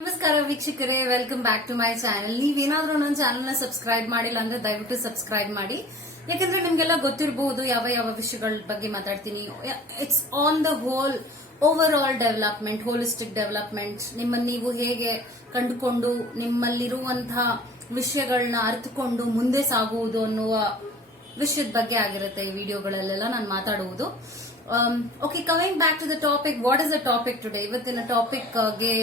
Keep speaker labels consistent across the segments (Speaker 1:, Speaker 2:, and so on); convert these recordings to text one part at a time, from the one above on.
Speaker 1: ನಮಸ್ಕಾರ ವೀಕ್ಷಕರೇ welcome back to my channel ನೀವೇನಾದ್ರೂ ನನ್ನ ಚಾನೆಲ್ನ ಸಬ್ಸ್ಕ್ರೈಬ್ ಮಾಡಿಲ್ಲ ಅಂದ್ರೆ ದಯವಿಟ್ಟು ಸಬ್ಸ್ಕ್ರೈಬ್ ಮಾಡಿ. ಯಾಕಂದ್ರೆ ನಿಮ್ಗೆಲ್ಲ ಗೊತ್ತಿರಬಹುದು ಯಾವ ಯಾವ ವಿಷಯಗಳ ಬಗ್ಗೆ ಮಾತಾಡ್ತೀನಿ. It's on the whole over all development holistic development ನಿಮ್ಮನ್ನು ನೀವು ಹೇಗೆ ಕಂಡುಕೊಂಡು ನಿಮ್ಮಲ್ಲಿರುವಂತಹ ವಿಷಯಗಳನ್ನ ಅರ್ಥಕೊಂಡು ಮುಂದೆ ಸಾಗುವುದು ಅನ್ನುವ ವಿಷಯದ ಬಗ್ಗೆ ಆಗಿರುತ್ತೆ ಈ ವಿಡಿಯೋಗಳಲ್ಲೆಲ್ಲ ನಾನು ಮಾತಾಡುವುದು. Okay coming back to the topic what is the topic today ಇವತ್ತಿನ ಟಾಪಿಕ್ಗೆ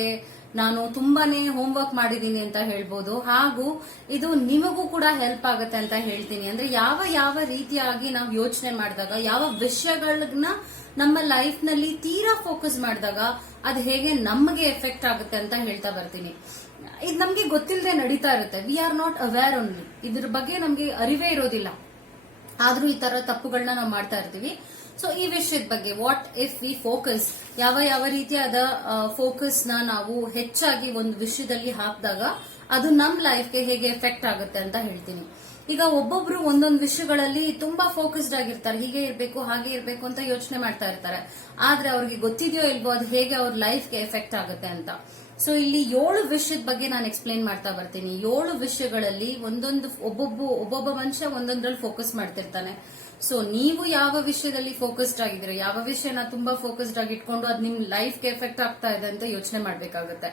Speaker 1: ನಾನು ತುಂಬಾನೇ ಹೋಮ್ವರ್ಕ್ ಮಾಡಿದ್ದೀನಿ ಅಂತ ಹೇಳ್ಬೋದು. ಹಾಗೂ ಇದು ನಿಮಗೂ ಕೂಡ ಹೆಲ್ಪ್ ಆಗುತ್ತೆ ಅಂತ ಹೇಳ್ತೀನಿ. ಅಂದ್ರೆ ಯಾವ ಯಾವ ರೀತಿಯಾಗಿ ನಾವು ಯೋಚನೆ ಮಾಡಿದಾಗ, ಯಾವ ವಿಷಯಗಳನ್ನ ನಮ್ಮ ಲೈಫ್ನಲ್ಲಿ ತೀರಾ ಫೋಕಸ್ ಮಾಡಿದಾಗ ಅದು ಹೇಗೆ ನಮಗೆ ಎಫೆಕ್ಟ್ ಆಗುತ್ತೆ ಅಂತ ಹೇಳ್ತಾ ಬರ್ತೀನಿ. ಇದು ನಮ್ಗೆ ಗೊತ್ತಿಲ್ಲದೆ ನಡೀತಾ ಇರುತ್ತೆ. We are not aware only ಇದ್ರ ಬಗ್ಗೆ ನಮ್ಗೆ ಅರಿವೇ ಇರೋದಿಲ್ಲ. ಆದ್ರೂ ಈ ತರ ತಪ್ಪುಗಳನ್ನ ನಾವು ಮಾಡ್ತಾ ಇರ್ತೀವಿ. ಸೊ ಈ ವಿಷಯದ ಬಗ್ಗೆ ವಾಟ್ ಇಫ್ ವಿ ಫೋಕಸ್ ಯಾವ ಯಾವ ರೀತಿಯಾದ ಫೋಕಸ್ನ ನಾವು ಹೆಚ್ಚಾಗಿ ಒಂದು ವಿಷಯದಲ್ಲಿ ಹಾಕಿದಾಗ ಅದು ನಮ್ ಲೈಫ್ಗೆ ಹೇಗೆ ಎಫೆಕ್ಟ್ ಆಗುತ್ತೆ ಅಂತ ಹೇಳ್ತೀನಿ. ಈಗ ಒಬ್ಬೊಬ್ರು ಒಂದೊಂದು ವಿಷಯಗಳಲ್ಲಿ ತುಂಬಾ ಫೋಕಸ್ಡ್ ಆಗಿರ್ತಾರೆ. ಹೀಗೆ ಇರಬೇಕು, ಹಾಗೆ ಇರಬೇಕು ಅಂತ ಯೋಚನೆ ಮಾಡ್ತಾ ಇರ್ತಾರೆ. ಆದ್ರೆ ಅವ್ರಿಗೆ ಗೊತ್ತಿದೆಯೋ ಇಲ್ವೋ, ಅದು ಹೇಗೆ ಅವ್ರ ಲೈಫ್ಗೆ ಎಫೆಕ್ಟ್ ಆಗುತ್ತೆ ಅಂತ. ಸೊ ಇಲ್ಲಿ ಏಳು ವಿಷಯದ ಬಗ್ಗೆ ನಾನು ಎಕ್ಸ್ಪ್ಲೈನ್ ಮಾಡ್ತಾ ಬರ್ತೀನಿ. ಏಳು ವಿಷಯಗಳಲ್ಲಿ ಒಂದೊಂದು ಒಬ್ಬೊಬ್ಬ ಒಬ್ಬೊಬ್ಬ ಮನುಷ್ಯ ಒಂದೊಂದ್ರಲ್ಲಿ ಫೋಕಸ್ ಮಾಡ್ತಿರ್ತಾನೆ. ಸೊ ನೀವು ಯಾವ ವಿಷಯದಲ್ಲಿ ಫೋಕಸ್ಡ್ ಆಗಿದ್ರೆ ಯಾವ ವಿಷಯನ ತುಂಬಾ ಫೋಕಸ್ಡ್ ಆಗಿ ಇಟ್ಕೊಂಡು ಅದು ನಿಮ್ ಲೈಫ್ಗೆ ಎಫೆಕ್ಟ್ ಆಗ್ತಾ ಇದೆ ಅಂತ ಯೋಚನೆ ಮಾಡ್ಬೇಕಾಗುತ್ತೆ.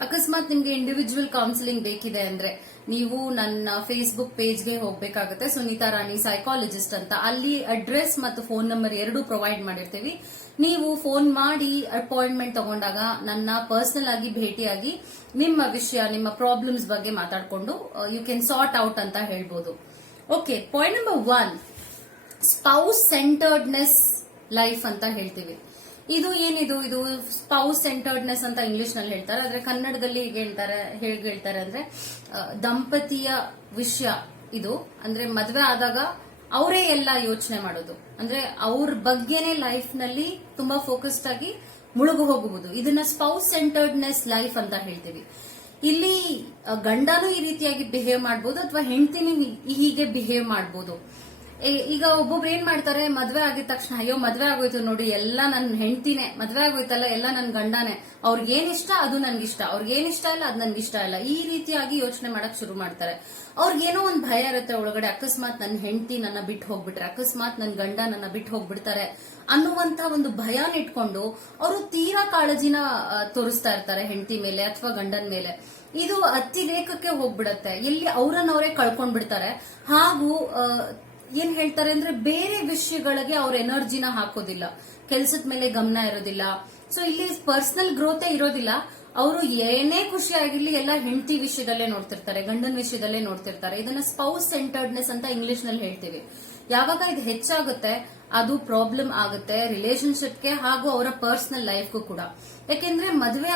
Speaker 1: ಅಕಸ್ಮಾತ್ ನಿಮ್ಗೆ ಇಂಡಿವಿಜುವಲ್ ಕೌನ್ಸಿಲಿಂಗ್ ಬೇಕಿದೆ ಅಂದ್ರೆ ನೀವು ನನ್ನ ಫೇಸ್ಬುಕ್ ಪೇಜ್ಗೆ ಹೋಗಬೇಕಾಗುತ್ತೆ. ಸುನೀತಾ ರಾಣಿ ಸೈಕಾಲಜಿಸ್ಟ್ ಅಂತ. ಅಲ್ಲಿ ಅಡ್ರೆಸ್ ಮತ್ತು ಫೋನ್ ನಂಬರ್ ಎರಡು ಪ್ರೊವೈಡ್ ಮಾಡಿರ್ತೀವಿ. ನೀವು ಫೋನ್ ಮಾಡಿ ಅಪಾಯಿಂಟ್ಮೆಂಟ್ ತಗೊಂಡಾಗ ನನ್ನ ಪರ್ಸನಲ್ ಆಗಿ, ಭೇಟಿಯಾಗಿ ನಿಮ್ಮ ವಿಷಯ, ನಿಮ್ಮ ಪ್ರಾಬ್ಲಮ್ಸ್ ಬಗ್ಗೆ ಮಾತಾಡಿಕೊಂಡು ಯು ಕ್ಯಾನ್ ಸಾರ್ಟ್ ಔಟ್ ಅಂತ ಹೇಳ್ಬೋದು. Okay point number one spouse centeredness life ಅಂತ ಹೇಳ್ತೀವಿ. ಇದು ಏನಿದು? ಇದು ಸ್ಪೌಸ್ ಸೆಂಟರ್ಡ್ನೆಸ್ ಅಂತ ಇಂಗ್ಲಿಷ್ನಲ್ಲಿ ಹೇಳ್ತಾರೆ. ಆದ್ರೆ ಕನ್ನಡದಲ್ಲಿ ಹೇಗೆ ಹೇಳ್ತಾರೆ ಹೇಗೆ ಹೇಳ್ತಾರೆ ಅಂದ್ರೆ ದಂಪತಿಯ ವಿಷಯ ಇದು. ಅಂದ್ರೆ ಮದ್ವೆ ಆದಾಗ ಅವರೇ ಎಲ್ಲ ಯೋಚನೆ ಮಾಡೋದು. ಅಂದ್ರೆ ಅವ್ರ ಬಗ್ಗೆನೇ ಲೈಫ್ನಲ್ಲಿ ತುಂಬಾ ಫೋಕಸ್ಡ್ ಆಗಿ ಮುಳುಗು ಹೋಗಬಹುದು ಇದನ್ನ ಸ್ಪೌಸ್ ಸೆಂಟರ್ಡ್ನೆಸ್ ಲೈಫ್ ಅಂತ ಹೇಳ್ತೀವಿ. ಇಲ್ಲಿ ಗಂಡನೂ ಈ ರೀತಿಯಾಗಿ ಬಿಹೇವ್ ಮಾಡಬಹುದು ಅಥವಾ ಹೆಂಡತಿನೂ ಹೀಗೆ ಬಿಹೇವ್ ಮಾಡಬಹುದು ಈಗ ಒಬ್ಬೊಬ್ರು ಏನ್ ಮಾಡ್ತಾರೆ? ಮದ್ವೆ ಆಗಿದ ತಕ್ಷಣ, ಅಯ್ಯೋ, ಮದ್ವೆ ಆಗೋಯ್ತು ನೋಡಿ, ಎಲ್ಲ ನನ್ ಹೆಂಡ್ತಿನೇ, ಮದ್ವೆ ಆಗೋಯ್ತಲ್ಲ, ಎಲ್ಲ ನನ್ ಗಂಡನೇ, ಅವ್ರಿಗೆ ಏನ್ ಇಷ್ಟ ಅದು ನನ್ಗಿಷ್ಟ, ಅವ್ರಿಗೆ ಏನ್ ಇಷ್ಟ ಇಲ್ಲ ಅದು ನನ್ಗೆ ಇಷ್ಟ ಇಲ್ಲ. ಈ ರೀತಿಯಾಗಿ ಯೋಚನೆ ಮಾಡಕ್ ಶುರು ಮಾಡ್ತಾರೆ. ಅವ್ರಿಗೇನೋ ಒಂದ್ ಭಯ ಇರುತ್ತೆ ಒಳಗಡೆ, ಅಕಸ್ಮಾತ್ ನನ್ನ ಹೆಂಡತಿ ನನ್ನ ಬಿಟ್ಟು ಹೋಗ್ಬಿಟ್ರೆ, ಅಕಸ್ಮಾತ್ ನನ್ನ ಗಂಡ ನನ್ನ ಬಿಟ್ಟು ಹೋಗ್ಬಿಡ್ತಾರೆ ಅನ್ನುವಂತ ಒಂದು ಭಯನ ಇಟ್ಕೊಂಡು ಅವರು ತೀರಾ ಕಾಳಜಿನ ತೋರಿಸ್ತಾ ಇರ್ತಾರೆ ಹೆಂಡತಿ ಮೇಲೆ ಅಥವಾ ಗಂಡನ ಮೇಲೆ. ಇದು ಅತಿರೇಕಕ್ಕೆ ಹೋಗ್ಬಿಡತ್ತೆ. ಎಲ್ಲಿ ಅವರನ್ನವರೇ ಅವರೇ ಕಳ್ಕೊಂಡ್ಬಿಡ್ತಾರೆ. ಹಾಗೂ ಏನ್ ಹೇಳ್ತಾರೆ ಅಂದ್ರೆ ಬೇರೆ ವಿಷಯಗಳಿಗೆ ಅವ್ರ ಎನರ್ಜಿನ ಹಾಕೋದಿಲ್ಲ. ಕೆಲ್ಸದ ಮೇಲೆ ಗಮನ ಇರೋದಿಲ್ಲ. ಸೊ ಇಲ್ಲಿ ಪರ್ಸನಲ್ ಗ್ರೋತೆ ಇರೋದಿಲ್ಲ. ಅವರು ಏನೇ ಖುಷಿ ಆಗಿರ್ಲಿ ಎಲ್ಲ ಹೆಂಡತಿ ವಿಷಯದಲ್ಲೇ ನೋಡ್ತಿರ್ತಾರೆ, ಗಂಡನ ವಿಷಯದಲ್ಲೇ ನೋಡ್ತಿರ್ತಾರೆ. ಇದನ್ನ ಸ್ಪೌಸ್ ಸೆಂಟರ್ಡ್ನೆಸ್ ಅಂತ ಇಂಗ್ಲಿಷ್ನಲ್ಲಿ ಹೇಳ್ತೀವಿ. ಯಾವಾಗ ಇದು ಹೆಚ್ಚಾಗುತ್ತೆ ಅದು ಪ್ರಾಬ್ಲಮ್ ಆಗುತ್ತೆ ರಿಲೇಶನ್ಶಿಪ್ಗೆ ಹಾಗೂ ಅವರ ಪರ್ಸನಲ್ ಲೈಫ್ಗೂ ಕೂಡ. ಯಾಕೆಂದ್ರೆ ಮದುವೆ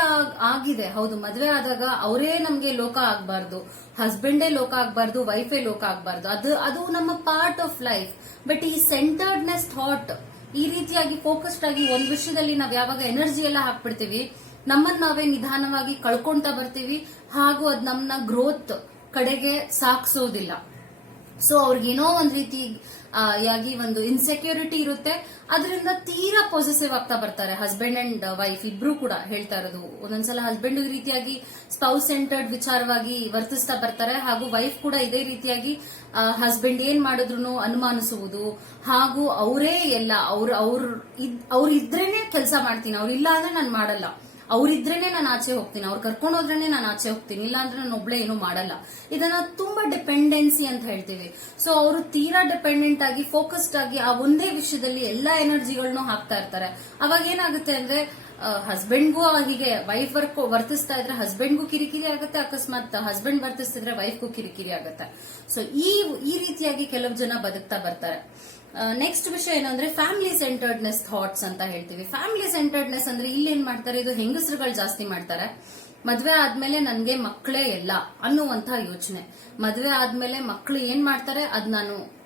Speaker 1: ಆಗಿದೆ, ಹೌದು, ಮದುವೆ ಆದಾಗ ಅವರೇ ನಮ್ಗೆ ಲೋಕ ಆಗ್ಬಾರ್ದು. ಹಸ್ಬೆಂಡೇ ಲೋಕ ಆಗ್ಬಾರ್ದು ವೈಫೇ ಲೋಕ ಆಗ್ಬಾರ್ದು. ಅದು ಅದು ನಮ್ಮ ಪಾರ್ಟ್ ಆಫ್ ಲೈಫ್ ಬಟ್ ಈ ಸೆಂಟರ್ಡ್ನೆಸ್ ಥಾಟ್ ಈ ರೀತಿಯಾಗಿ ಫೋಕಸ್ಡ್ ಆಗಿ ಒಂದ್ ವಿಷಯದಲ್ಲಿ ನಾವ್ ಯಾವಾಗ ಎನರ್ಜಿ ಎಲ್ಲ ಹಾಕ್ಬಿಡ್ತೀವಿ ನಮ್ಮನ್ನ ನಾವೇ ನಿಧಾನವಾಗಿ ಕಳ್ಕೊಂತಾ ಬರ್ತೀವಿ ಹಾಗೂ ಅದ್ ನಮ್ಮನ್ನ ಗ್ರೋತ್ ಕಡೆಗೆ ಸಾಕ್ಸೋದಿಲ್ಲ. ಸೊ ಅವ್ರಿಗೇನೋ ಒಂದ್ ರೀತಿ ಯಾಗಿ ಒಂದು ಇನ್ಸೆಕ್ಯೂರಿಟಿ ಇರುತ್ತೆ. ಅದರಿಂದ ತೀರಾ ಪೊಸೆಸಿವ್ ಆಗ್ತಾ ಬರ್ತಾರೆ ಹಸ್ಬೆಂಡ್ ಅಂಡ್ ವೈಫ್ ಇಬ್ರು ಕೂಡ ಹೇಳ್ತಾ ಇರೋದು. ಒಂದೊಂದ್ಸಲ ಹಸ್ಬೆಂಡ್ ಈ ರೀತಿಯಾಗಿ ಸ್ಪೌಸ್ ಸೆಂಟರ್ಡ್ ವಿಚಾರವಾಗಿ ವರ್ತಿಸ್ತಾ ಬರ್ತಾರೆ. ಹಾಗೂ ವೈಫ್ ಕೂಡ ಇದೇ ರೀತಿಯಾಗಿ ಹಸ್ಬೆಂಡ್ ಏನ್ ಮಾಡಿದ್ರು ಅನುಮಾನಿಸುವುದು. ಹಾಗೂ ಅವರೇ ಎಲ್ಲ, ಅವ್ರ ಅವ್ರ ಅವ್ರ ಇದ್ರೇನೆ ಕೆಲಸ ಮಾಡ್ತೀನಿ. ಅವ್ರು ಇಲ್ಲ ಅಂದ್ರೆ ನಾನು ಮಾಡಲ್ಲ. ಅವ್ರಿದ್ರೇನೆ ನಾನು ಆಚೆ ಹೋಗ್ತೀನಿ. ಅವ್ರು ಕರ್ಕೊಂಡು ಹೋದ್ರೇನೆ ನಾನು ಆಚೆ ಹೋಗ್ತೀನಿ. ಇಲ್ಲ ಅಂದ್ರೆ ನಾನು ಒಬ್ಳೆ ಏನು ಮಾಡಲ್ಲ. ಇದನ್ನ ತುಂಬಾ ಡಿಪೆಂಡೆನ್ಸಿ ಅಂತ ಹೇಳ್ತೀವಿ. ಸೊ ಅವರು ತೀರಾ ಡಿಪೆಂಡೆಂಟ್ ಆಗಿ, ಫೋಕಸ್ಡ್ ಆಗಿ ಆ ಒಂದೇ ವಿಷಯದಲ್ಲಿ ಎಲ್ಲಾ ಎನರ್ಜಿಗಳನ್ನೂ ಹಾಕ್ತಾ ಇರ್ತಾರೆ. ಅವಾಗ ಏನಾಗುತ್ತೆ ಅಂದ್ರೆ ಹಸ್ಬೆಂಡ್ಗೂ ಹೀಗೆ ವೈಫ್ ವರ್ಕ್ ವರ್ತಿಸ್ತಾ ಇದ್ರೆ ಹಸ್ಬೆಂಡ್ಗೂ ಕಿರಿಕಿರಿ ಆಗುತ್ತೆ, ಅಕಸ್ಮಾತ್ ಹಸ್ಬೆಂಡ್ ವರ್ತಿಸ್ತಿದ್ರೆ ವೈಫ್ಗೂ ಕಿರಿಕಿರಿ ಆಗುತ್ತೆ. ಸೊ ಈ ಈ ರೀತಿಯಾಗಿ ಕೆಲವು ಜನ ಬದುಕ್ತಾ ಬರ್ತಾರೆ. ನೆಕ್ಸ್ಟ್ ವಿಷಯ ಏನಂದ್ರೆ ಫ್ಯಾಮಿಲಿ ಸೆಂಟರ್ಡ್ನೆಸ್ ಥಾಟ್ಸ್ ಅಂತ ಹೇಳ್ತೀವಿ. ಫ್ಯಾಮಿಲಿ ಸೆಂಟರ್ಡ್ನೆಸ್ ಅಂದ್ರೆ ಇಲ್ಲಿ ಏನ್ ಮಾಡ್ತಾರೆ? ಇದು ಹೆಂಗಸರುಗಳು ಜಾಸ್ತಿ ಮಾಡ್ತಾರೆ. ಮದ್ವೆ ಆದ್ಮೇಲೆ ನನ್ಗೆ ಮಕ್ಕಳೇ ಎಲ್ಲ ಅನ್ನುವಂತ ಯೋಚನೆ. ಮದ್ವೆ ಆದ್ಮೇಲೆ ಮಕ್ಕಳು ಏನ್ ಮಾಡ್ತಾರೆ? ಅದ್ ನಾನು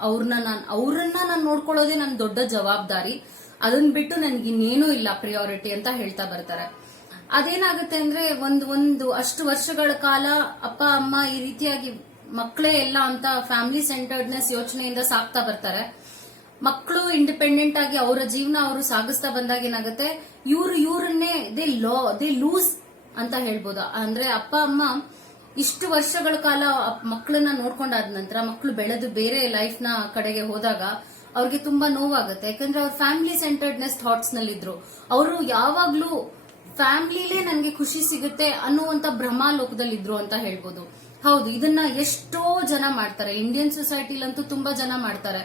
Speaker 1: ಅವ್ರನ್ನ ನಾನು ಅವ್ರನ್ನ ನಾನು ನೋಡ್ಕೊಳ್ಳೋದೇ ನನ್ನ ದೊಡ್ಡ ಜವಾಬ್ದಾರಿ. ಅದನ್ನ ಬಿಟ್ಟು ನನ್ಗೆ ಇನ್ನೇನೂ ಇಲ್ಲ ಪ್ರಿಯಾರಿಟಿ ಅಂತ ಹೇಳ್ತಾ ಬರ್ತಾರೆ. ಅದೇನಾಗುತ್ತೆ ಅಂದ್ರೆ ಒಂದು ಒಂದು ಅಷ್ಟು ವರ್ಷಗಳ ಕಾಲ ಅಪ್ಪ, ಅಮ್ಮ ಈ ರೀತಿಯಾಗಿ ಮಕ್ಕಳೇ ಎಲ್ಲ ಅಂತ ಫ್ಯಾಮಿಲಿ ಸೆಂಟರ್ಡ್ನೆಸ್ ಯೋಚನೆಯಿಂದ ಸಾಕ್ತಾ ಬರ್ತಾರೆ. ಮಕ್ಕಳು ಇಂಡಿಪೆಂಡೆಂಟ್ ಆಗಿ ಅವರ ಜೀವನ ಅವರು ಸಾಗಿಸ್ತಾ ಬಂದಾಗ ಏನಾಗುತ್ತೆ? ಇವ್ರು ಇವ್ರನ್ನೇ ದೇ ಲಾ ದೇ ಲೂಸ್ ಅಂತ ಹೇಳ್ಬೋದು. ಅಂದ್ರೆ ಅಪ್ಪ, ಅಮ್ಮ ಇಷ್ಟು ವರ್ಷಗಳ ಕಾಲ ಮಕ್ಕಳನ್ನ ನೋಡ್ಕೊಂಡಾದ ನಂತರ, ಮಕ್ಕಳು ಬೆಳೆದು ಬೇರೆ ಲೈಫ್ನ ಕಡೆಗೆ ಹೋದಾಗ ಅವ್ರಿಗೆ ತುಂಬಾ ನೋವಾಗುತ್ತೆ. ಯಾಕಂದ್ರೆ ಅವ್ರ ಫ್ಯಾಮಿಲಿ ಸೆಂಟರ್ಡ್ನೆಸ್ ಥಾಟ್ಸ್ ನಲ್ಲಿದ್ರು. ಅವರು ಯಾವಾಗ್ಲೂ ಫ್ಯಾಮಿಲಿಲೇ ನನಗೆ ಖುಷಿ ಸಿಗುತ್ತೆ ಅನ್ನುವಂತ ಭ್ರಮಾಲೋಕದಲ್ಲಿದ್ರು ಅಂತ ಹೇಳ್ಬೋದು. ಹೌದು, ಇದನ್ನ ಎಷ್ಟೋ ಜನ ಮಾಡ್ತಾರೆ. ಇಂಡಿಯನ್ ಸೊಸೈಟಿಲಂತೂ ತುಂಬಾ ಜನ ಮಾಡ್ತಾರೆ.